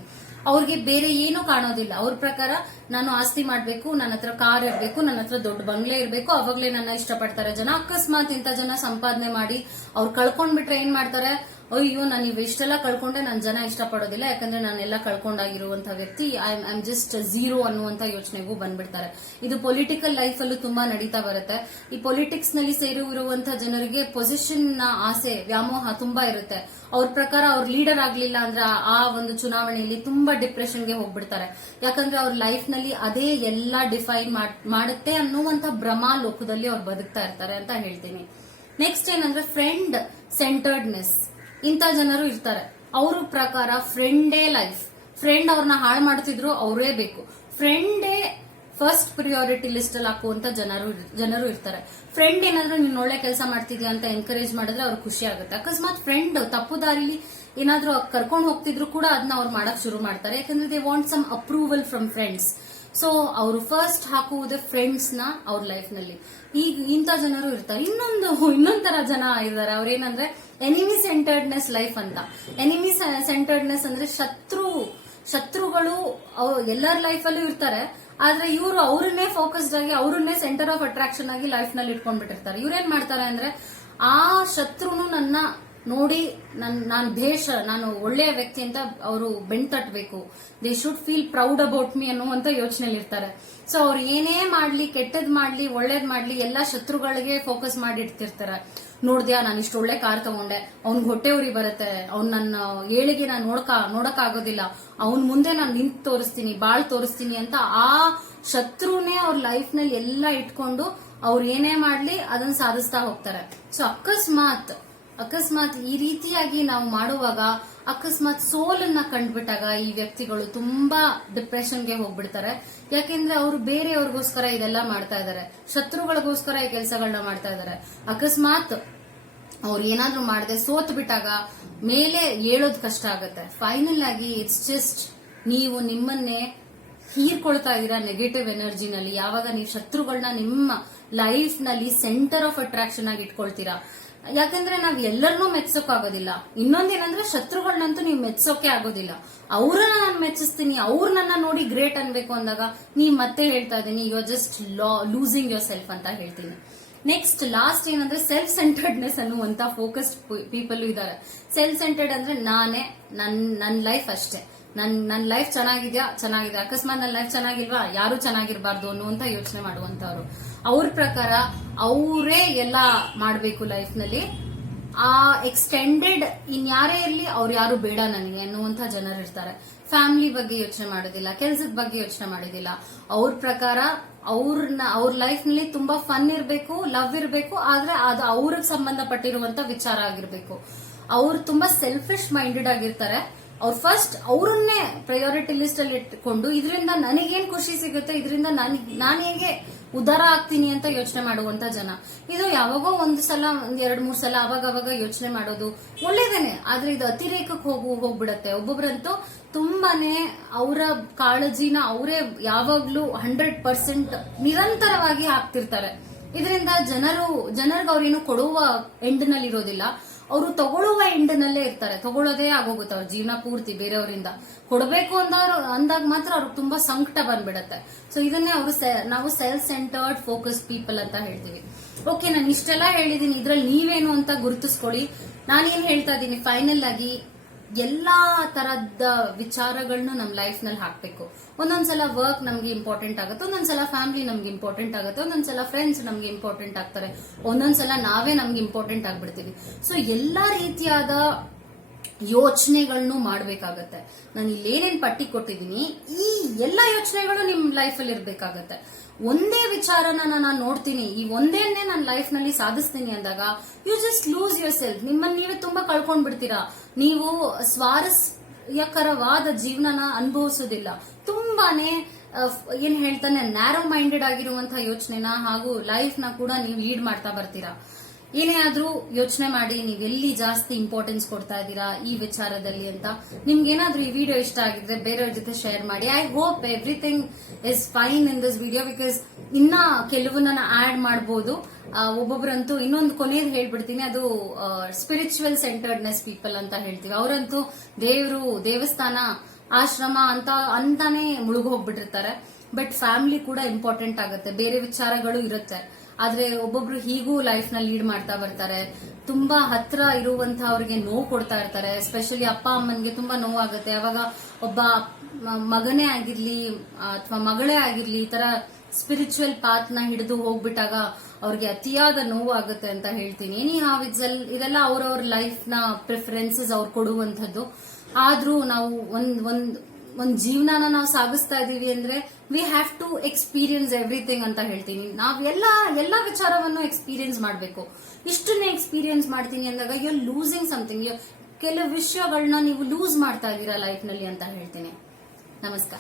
Speaker 1: ಅವ್ರಿಗೆ ಬೇರೆ ಏನು ಕಾಣೋದಿಲ್ಲ. ಅವ್ರ ಪ್ರಕಾರ ನಾನು ಆಸ್ತಿ ಮಾಡ್ಬೇಕು, ನನ್ನ ಹತ್ರ ಕಾರ್ ಇರಬೇಕು, ನನ್ನ ಹತ್ರ ದೊಡ್ಡ ಬಂಗ್ಲೆ ಇರಬೇಕು, ಅವಾಗ್ಲೇ ನನ್ನ ಇಷ್ಟಪಡ್ತಾರೆ ಜನ. ಅಕಸ್ಮಾತ್ ಇಂಥ ಜನ ಸಂಪಾದನೆ ಮಾಡಿ ಅವ್ರು ಕಳ್ಕೊಂಡ್ಬಿಟ್ರೆ ಏನ್ ಮಾಡ್ತಾರೆ? ಅಯ್ಯೋ, ನಾನು ಇವೆಷ್ಟೆಲ್ಲ ಕಳ್ಕೊಂಡೆ ನಾನು ಜನ ಇಷ್ಟಪಡೋದಿಲ್ಲ, ಯಾಕಂದ್ರೆ ನಾನೆಲ್ಲ ಕಳ್ಕೊಂಡಾಗಿರುವಂತ ವ್ಯಕ್ತಿ ಐ ಆಮ್ ಜಸ್ಟ್ ಝೀರೋ ಅನ್ನುವಂತ ಯೋಚನೆಗೂ ಬಂದ್ಬಿಡ್ತಾರೆ. ಇದು ಪೊಲಿಟಿಕಲ್ ಲೈಫ್ ಅಲ್ಲೂ ತುಂಬಾ ನಡೀತಾ ಬರುತ್ತೆ. ಈ ಪೊಲಿಟಿಕ್ಸ್ನಲ್ಲಿ ಸೇರಿರುವಂತಹ ಜನರಿಗೆ ಪೊಸಿಷನ್ನ ಆಸೆ, ವ್ಯಾಮೋಹ ತುಂಬಾ ಇರುತ್ತೆ. ಅವ್ರ ಪ್ರಕಾರ ಅವ್ರ ಲೀಡರ್ ಆಗ್ಲಿಲ್ಲ ಅಂದ್ರೆ ಆ- ಒಂದು ಚುನಾವಣೆಯಲ್ಲಿ ತುಂಬಾ ಡಿಪ್ರೆಷನ್ಗೆ ಹೋಗ್ಬಿಡ್ತಾರೆ. ಯಾಕಂದ್ರೆ ಅವ್ರ ಲೈಫ್ನಲ್ಲಿ ಅದೇ ಎಲ್ಲಾ ಡಿಫೈನ್ ಮಾಡುತ್ತೆ ಅನ್ನುವಂತ ಭ್ರಮಾ ಲೋಕದಲ್ಲಿ ಅವ್ರು ಬದುಕ್ತಾ ಇರ್ತಾರೆ ಅಂತ ಹೇಳ್ತೀನಿ. ನೆಕ್ಸ್ಟ್ ಏನಂದ್ರೆ ಫ್ರೆಂಡ್ ಸೆಂಟರ್ಡ್ನೆಸ್ ಇಂಥ ಜನರು ಇರ್ತಾರೆ. ಅವ್ರ ಪ್ರಕಾರ ಫ್ರೆಂಡೇ ಲೈಫ್ ಫ್ರೆಂಡ್ ಅವ್ರನ್ನ ಹಾಳು ಮಾಡ್ತಿದ್ರು ಅವರೇ ಬೇಕು. ಫ್ರೆಂಡೇ ಫಸ್ಟ್ ಪ್ರಿಯಾರಿಟಿ ಲಿಸ್ಟ್ ಅಲ್ಲಿ ಹಾಕುವಂತ ಜನರು ಜನರು ಇರ್ತಾರೆ. ಫ್ರೆಂಡ್ ಏನಾದ್ರೂ ನೀನ್ ಒಳ್ಳೆ ಕೆಲಸ ಮಾಡ್ತಿದ್ಯಾ ಅಂತ ಎನ್ಕರೇಜ್ ಮಾಡಿದ್ರೆ ಅವ್ರಿಗೆ ಖುಷಿ ಆಗುತ್ತೆ. ಅಕಸ್ಮಾತ್ ಫ್ರೆಂಡ್ ತಪ್ಪು ದಾರಿಲಿ ಏನಾದ್ರೂ ಕರ್ಕೊಂಡು ಹೋಗ್ತಿದ್ರು ಕೂಡ ಅದನ್ನ ಅವ್ರು ಮಾಡಕ್ ಶುರು ಮಾಡ್ತಾರೆ. ಯಾಕಂದ್ರೆ they want some approval from friends so ಅವರು ಫಸ್ಟ್ ಹಾಕುವುದೇ ಫ್ರೆಂಡ್ಸ್ನ ಅವ್ರ ಲೈಫ್ನಲ್ಲಿ. ಈಗ ಇಂಥ ಜನರು ಇರ್ತಾರೆ. ಇನ್ನೊಂದು ಇನ್ನೊಂದ್ ತರ ಜನ ಇದ್ದಾರೆ. ಅವ್ರೇನಂದ್ರೆ ಎನಿಮಿ ಸೆಂಟರ್ಡ್ನೆಸ್ ಲೈಫ್ ಅಂತ. ಎನಿಮಿ ಸೆಂಟರ್ಡ್ನೆಸ್ ಅಂದ್ರೆ ಶತ್ರು, ಶತ್ರುಗಳು ಎಲ್ಲರ ಎಲ್ಲರ ಲೈಫಲ್ಲೂ ಇರ್ತಾರೆ. ಆದ್ರೆ ಇವರು ಅವ್ರನ್ನೇ ಫೋಕಸ್ಡ್ ಆಗಿ, ಅವ್ರನ್ನೇ ಸೆಂಟರ್ ಆಫ್ ಅಟ್ರಾಕ್ಷನ್ ಆಗಿ ಲೈಫ್ನಲ್ಲಿ ಇಟ್ಕೊಂಡ್ಬಿಟ್ಟಿರ್ತಾರೆ. ಇವ್ರೇನ್ ಮಾಡ್ತಾರೆ ಅಂದ್ರೆ, ಆ ಶತ್ರುನು ನನ್ನ ನೋಡಿ ನನ್ ನಾನು ದೇಶ, ನಾನು ಒಳ್ಳೆಯ ವ್ಯಕ್ತಿ ಅಂತ ಅವರು ಬೆಣ್ತಟ್ಬೇಕು they should feel proud about me ಅನ್ನುವಂತ ಯೋಚನೆಯಲ್ಲಿ ಇರ್ತಾರೆ ಸೊ ಅವ್ರು ಏನೇ ಮಾಡ್ಲಿ, ಕೆಟ್ಟದ್ ಮಾಡ್ಲಿ, ಒಳ್ಳೇದ್ ಮಾಡ್ಲಿ, ಎಲ್ಲಾ ಶತ್ರುಗಳಿಗೆ ಫೋಕಸ್ ಮಾಡಿ ಇಡ್ತಿರ್ತಾರೆ ನೋಡ್ದ್ಯಾ, ನಾನು ಇಷ್ಟು ಒಳ್ಳೆ ಕಾರ್ ತಗೊಂಡೆ. ಅವ್ನ್ ಹೊಟ್ಟೆ ಉರಿ ಬರುತ್ತೆ. ಅವ್ನ್ ನನ್ನ ಏಳಿಗೆ ನಾನು ನೋಡಕ ನೋಡಕ್ ಆಗೋದಿಲ್ಲ ಅವ್ನ್ ಮುಂದೆ ನಾನು ನಿಂತ್ ತೋರಿಸ್ತೀನಿ, ಬಾಳ್ ತೋರಿಸ್ತೀನಿ ಅಂತ ಆ ಶತ್ರುನೇ ಅವ್ರ ಲೈಫ್ನಲ್ಲಿ ಎಲ್ಲ ಇಟ್ಕೊಂಡು ಅವ್ರು ಏನೇ ಮಾಡ್ಲಿ ಅದನ್ನ ಸಾಧಿಸ್ತಾ ಹೋಗ್ತಾರೆ. ಸೊ ಅಕಸ್ಮಾತ್ ಅಕಸ್ಮಾತ್ ಈ ರೀತಿಯಾಗಿ ನಾವು ಮಾಡುವಾಗ ಅಕಸ್ಮಾತ್ ಸೋಲನ್ನ ಕಂಡ್ಬಿಟ್ಟಾಗ ಈ ವ್ಯಕ್ತಿಗಳು ತುಂಬಾ ಡಿಪ್ರೆಷನ್ಗೆ ಹೋಗ್ಬಿಡ್ತಾರೆ. ಯಾಕೆಂದ್ರೆ ಅವರು ಬೇರೆಯವ್ರಿಗೋಸ್ಕರ ಇದೆಲ್ಲ ಮಾಡ್ತಾ ಇದ್ದಾರೆ. ಶತ್ರುಗಳಿಗೋಸ್ಕರ ಈ ಕೆಲಸಗಳನ್ನ ಮಾಡ್ತಾ ಇದ್ದಾರೆ. ಅಕಸ್ಮಾತ್ ಅವ್ರು ಏನಾದ್ರೂ ಮಾಡದೆ ಸೋತ್ ಬಿಟ್ಟಾಗ ಮೇಲೆ ಹೇಳೋದ್ ಕಷ್ಟ ಆಗುತ್ತೆ. ಫೈನಲ್ ಆಗಿ ಇಟ್ಸ್ ಜಸ್ಟ್ ನೀವು ನಿಮ್ಮನ್ನೇ ಹೀರ್ಕೊಳ್ತಾ ಇದೀರಾ ನೆಗೆಟಿವ್ ಎನರ್ಜಿನಲ್ಲಿ ಯಾವಾಗ ನೀವು ಶತ್ರುಗಳನ್ನ ನಿಮ್ಮ ಲೈಫ್ನಲ್ಲಿ ಸೆಂಟರ್ ಆಫ್ ಅಟ್ರಾಕ್ಷನ್ ಆಗಿ ಇಟ್ಕೊಳ್ತೀರಾ? ಯಾಕಂದ್ರೆ ನಾವ್ ಎಲ್ಲರನ್ನೂ ಮೆಚ್ಚೋಕ್ ಆಗೋದಿಲ್ಲ ಇನ್ನೊಂದೇನಂದ್ರೆ ಶತ್ರುಗಳನ್ನಂತೂ ನೀವು ಮೆಚ್ಚೋಕೆ ಆಗೋದಿಲ್ಲ. ಅವ್ರನ್ನ ನಾನು ಮೆಚ್ಚಿಸ್ತೀನಿ, ಅವ್ರ ನನ್ನ ನೋಡಿ ಗ್ರೇಟ್ ಅನ್ಬೇಕು ಅಂದಾಗ ನೀವ್ ಮತ್ತೆ ಹೇಳ್ತಾ ಇದೀನಿ you are just losing yourself ಅಂತ ಹೇಳ್ತೀನಿ. ನೆಕ್ಸ್ಟ್ ಲಾಸ್ಟ್ ಏನಂದ್ರೆ ಸೆಲ್ಫ್ ಸೆಂಟರ್ಡ್ನೆಸ್ ಅನ್ನುವಂತ ಫೋಕಸ್ಡ್ ಪೀಪಲ್ ಇದ್ದಾರೆ ಸೆಲ್ಫ್ ಸೆಂಟರ್ಡ್ ಅಂದ್ರೆ ನಾನೇ, ನನ್ ನನ್ ಲೈಫ್ ಅಷ್ಟೇ. ನನ್ ನನ್ ಲೈಫ್ ಚೆನ್ನಾಗಿದ್ಯಾ? ಚೆನ್ನಾಗಿದೆ. ಅಕಸ್ಮಾತ್ ನನ್ನ ಲೈಫ್ ಚೆನ್ನಾಗಿಲ್ವಾ? ಯಾರು ಚೆನ್ನಾಗಿರ್ಬಾರ್ದು ಅನ್ನುವಂತ ಯೋಚನೆ ಮಾಡುವಂತವ್ರು ಅವ್ರ ಪ್ರಕಾರ ಅವರೇ ಎಲ್ಲ ಮಾಡಬೇಕು ಲೈಫ್ನಲ್ಲಿ. ಆ ಎಕ್ಸ್ಟೆಂಡೆಡ್ ಇನ್ಯಾರೇ ಇರಲಿ ಅವ್ರು ಯಾರು ಬೇಡ ನನಗೆ ಅನ್ನುವಂತ ಜನರು ಇರ್ತಾರೆ. ಫ್ಯಾಮಿಲಿ ಬಗ್ಗೆ ಯೋಚನೆ ಮಾಡೋದಿಲ್ಲ, ಕೆಲ್ಸದ ಬಗ್ಗೆ ಯೋಚನೆ ಮಾಡೋದಿಲ್ಲ. ಅವ್ರ ಪ್ರಕಾರ ಅವ್ರನ್ನ ಅವ್ರ ಲೈಫ್ನಲ್ಲಿ ತುಂಬಾ ಫನ್ ಇರಬೇಕು ಲವ್ ಇರಬೇಕು, ಆದ್ರೆ ಅದು ಅವ್ರಿಗೆ ಸಂಬಂಧಪಟ್ಟಿರುವಂತ ವಿಚಾರ ಆಗಿರ್ಬೇಕು. ಅವ್ರು ತುಂಬಾ ಸೆಲ್ಫಿಶ್ ಮೈಂಡೆಡ್ ಆಗಿರ್ತಾರೆ. ಅವ್ರು ಫಸ್ಟ್ ಅವರನ್ನೇ ಪ್ರಯಾರಿಟಿ ಲಿಸ್ಟ್ ಅಲ್ಲಿ ಇಟ್ಕೊಂಡು ಇದರಿಂದ ನನಗೇನ್ ಖುಷಿ ಸಿಗುತ್ತೆ, ಇದರಿಂದ ನಾನು ಹೇಗೆ ಉದಾರ ಆಗ್ತೀನಿ ಅಂತ ಯೋಚನೆ ಮಾಡುವಂತ ಜನ. ಇದು ಯಾವಾಗೋ ಒಂದು ಸಲ, ಒಂದ್ ಎರಡ್ ಮೂರ್ ಸಲ ಅವಾಗ ಅವಾಗ ಯೋಚನೆ ಮಾಡೋದು ಒಳ್ಳೇದೇನೆ. ಆದ್ರೆ ಇದು ಅತಿರೇಕಕ್ಕೆ ಹೋಗು, ಹೋಗ್ಬಿಡತ್ತೆ. ಒಬ್ಬೊಬ್ರಂತೂ ತುಂಬಾನೇ ಅವರ ಕಾಳಜಿನ ಅವರೇ ಯಾವಾಗ್ಲೂ ಹಂಡ್ರೆಡ್ ಪರ್ಸೆಂಟ್ ನಿರಂತರವಾಗಿ ಹಾಕ್ತಿರ್ತಾರೆ. ಇದರಿಂದ ಜನರು ಜನರಿಗೆ ಅವ್ರೇನು ಕೊಡುವ ಎಂಡ್ನಲ್ಲಿ ಇರೋದಿಲ್ಲ ಅವರು ತಗೊಳ್ಳುವ ಎಂಡ್ನಲ್ಲೇ ಇರ್ತಾರೆ. ತಗೊಳ್ಳೋದೇ ಆಗೋಗುತ್ತೆ ಅವ್ರ ಜೀವನ ಪೂರ್ತಿ ಬೇರೆಯವರಿಂದ. ಕೊಡಬೇಕು ಅಂದವ್ರು ಅಂದಾಗ ಮಾತ್ರ ಅವ್ರಿಗೆ ತುಂಬಾ ಸಂಕಟ ಬಂದ್ಬಿಡತ್ತೆ. ಸೊ ಇದನ್ನೇ ಅವರು ನಾವು ಸೆಲ್ಫ್ ಸೆಂಟರ್ಡ್ ಫೋಕಸ್ ಪೀಪಲ್ ಅಂತ ಹೇಳ್ತೀವಿ. ಓಕೆ ನಾನು ಇಷ್ಟೆಲ್ಲ ಹೇಳಿದೀನಿ. ಇದ್ರಲ್ಲಿ ನೀವೇನು ಅಂತ ಗುರುತಿಸ್ಕೊಳ್ಳಿ. ನಾನೇನ್ ಹೇಳ್ತಾ ಇದ್ದೀನಿ? ಫೈನಲ್ ಆಗಿ ಎಲ್ಲಾ ತರದ ವಿಚಾರಗಳನ್ನ ನಮ್ಮ ಲೈಫ್ನಲ್ಲಿ ಹಾಕ್ಬೇಕು. ಒಂದೊಂದ್ಸಲ ವರ್ಕ್ ನಮ್ಗೆ ಇಂಪಾರ್ಟೆಂಟ್ ಆಗುತ್ತೆ, ಒಂದೊಂದ್ಸಲ ಫ್ಯಾಮಿಲಿ ನಮ್ಗೆ ಇಂಪಾರ್ಟೆಂಟ್ ಆಗುತ್ತೆ, ಒಂದೊಂದ್ಸಲ ಫ್ರೆಂಡ್ಸ್ ನಮ್ಗೆ ಇಂಪಾರ್ಟೆಂಟ್ ಆಗ್ತಾರೆ, ಒಂದೊಂದ್ಸಲ ನಾವೇ ನಮ್ಗೆ ಇಂಪಾರ್ಟೆಂಟ್ ಆಗ್ಬಿಡ್ತೀವಿ. ಸೊ ಎಲ್ಲಾ ರೀತಿಯಾದ ಯೋಚನೆಗಳನ್ನು ಮಾಡ್ಬೇಕಾಗತ್ತೆ. ನಾನು ಇಲ್ಲಿ ಏನೇನ್ ಪಟ್ಟಿ ಕೊಟ್ಟಿದ್ದೀನಿ, ಈ ಎಲ್ಲಾ ಯೋಚನೆಗಳು ನಿಮ್ ಲೈಫ್ ಅಲ್ಲಿ ಇರ್ಬೇಕಾಗತ್ತೆ. ಒಂದೇ ವಿಚಾರನ ನಾನು ನೋಡ್ತೀನಿ, ಈ ಒಂದೇನೆ ನನ್ನ ಲೈಫ್ನಲ್ಲಿ ಸಾಧಿಸ್ತೀನಿ ಅಂದಾಗ you just lose yourself ನಿಮ್ಮನ್ನ ನೀವೇ ತುಂಬಾ ಕಳ್ಕೊಂಡ್ ಬಿಡ್ತೀರಾ ನೀವು ಸ್ವಾರಸ್ಯಕರವಾದ ಜೀವನನ ಅನುಭವಿಸೋದಿಲ್ಲ ತುಂಬಾನೇ ಏನ್ ಹೇಳ್ತಾನೆ ನ್ಯಾರೋ ಮೈಂಡೆಡ್ ಆಗಿರುವಂತಹ ಯೋಚನೆನ ಹಾಗೂ ಲೈಫ್ನ ಕೂಡ ನೀವು ಲೀಡ್ ಮಾಡ್ತಾ ಬರ್ತೀರಾ. ಏನೇ ಆದ್ರೂ ಯೋಚನೆ ಮಾಡಿ, ನೀವು ಎಲ್ಲಿ ಜಾಸ್ತಿ ಇಂಪಾರ್ಟೆನ್ಸ್ ಕೊಡ್ತಾ ಇದ್ದೀರಾ ಈ ವಿಚಾರದಲ್ಲಿ ಅಂತ. ನಿಮ್ಗೆ ಏನಾದ್ರೂ ಈ ವಿಡಿಯೋ ಇಷ್ಟ ಆಗಿದ್ರೆ ಬೇರೆಯವ್ರ ಜೊತೆ ಶೇರ್ ಮಾಡಿ. I hope everything is fine in this video because ಇನ್ನ ಕೆಲವನ್ನ ಆಡ್ ಮಾಡಬಹುದು ಒಬ್ಬೊಬ್ರಂತೂ ಇನ್ನೊಂದು ಕೊನೆಯದು ಹೇಳ್ಬಿಡ್ತೀನಿ, ಅದು ಸ್ಪಿರಿಚುವಲ್ ಸೆಂಟರ್ಡ್ನೆಸ್ ಪೀಪಲ್ ಅಂತ ಹೇಳ್ತೀವಿ. ಅವರಂತೂ ದೇವರು, ದೇವಸ್ಥಾನ, ಆಶ್ರಮ ಅಂತ, ಅಂತಾನೆ ಮುಳುಗ್ ಹೋಗ್ಬಿಟ್ಟಿರ್ತಾರೆ ಬಟ್ ಫ್ಯಾಮಿಲಿ ಕೂಡ ಇಂಪಾರ್ಟೆಂಟ್ ಆಗುತ್ತೆ. ಬೇರೆ ವಿಚಾರಗಳು ಇರುತ್ತೆ. ಆದ್ರೆ ಒಬ್ಬೊಬ್ರು ಹೀಗೂ ಲೈಫ್ನ ಲೀಡ್ ಮಾಡ್ತಾ ಬರ್ತಾರೆ. ತುಂಬಾ ಹತ್ರ ಇರುವಂತಹವ್ರಿಗೆ ನೋವು ಕೊಡ್ತಾ ಇರ್ತಾರೆ. ಎಸ್ಪೆಷಲಿ ಅಪ್ಪ ಅಮ್ಮನ್ಗೆ ತುಂಬಾ ನೋವಾಗುತ್ತೆ. ಅವಾಗ ಒಬ್ಬ ಮಗನೇ ಆಗಿರ್ಲಿ ಅಥವಾ ಮಗಳೇ ಆಗಿರ್ಲಿ, ಈ ತರ ಸ್ಪಿರಿಚುವಲ್ ಪಾತ್ನ ಹಿಡಿದು ಹೋಗ್ಬಿಟ್ಟಾಗ ಅವ್ರಿಗೆ ಅತಿಯಾದ ನೋವು ಆಗುತ್ತೆ ಅಂತ ಹೇಳ್ತೀನಿ. ಎನಿ ಹಾವ್ ಇಟ್ಸ್ ಇದೆಲ್ಲ ಅವ್ರವ್ರ ಲೈಫ್ನ ಪ್ರಿಫರೆನ್ಸಸ್ ಅವ್ರು ಕೊಡುವಂಥದ್ದು. ಆದ್ರೂ ನಾವು ಒಂದ್ ಒಂದ್ ಒಂದ್ ಜೀವನನ ನಾವು ಸಾಗಿಸ್ತಾ ಇದೀವಿ ಅಂದ್ರೆ we have to experience everything ಅಂತ ಹೇಳ್ತೀನಿ. ನಾವ್ ಎಲ್ಲ, ಎಲ್ಲಾ ವಿಚಾರವನ್ನು ಎಕ್ಸ್ಪೀರಿಯನ್ಸ್ ಮಾಡಬೇಕು. ಇಷ್ಟನ್ನೇ ಎಕ್ಸ್ಪೀರಿಯನ್ಸ್ ಮಾಡ್ತೀನಿ ಅಂದಾಗ ಯು ಲೂಸಿಂಗ್ ಸಮಥಿಂಗ್ ಕೆಲವು ವಿಷಯಗಳನ್ನ ನೀವು ಲೂಸ್ ಮಾಡ್ತಾ ಇದ್ದೀರಾ ಲೈಫ್ನಲ್ಲಿ ಅಂತ ಹೇಳ್ತೀನಿ. ನಮಸ್ಕಾರ.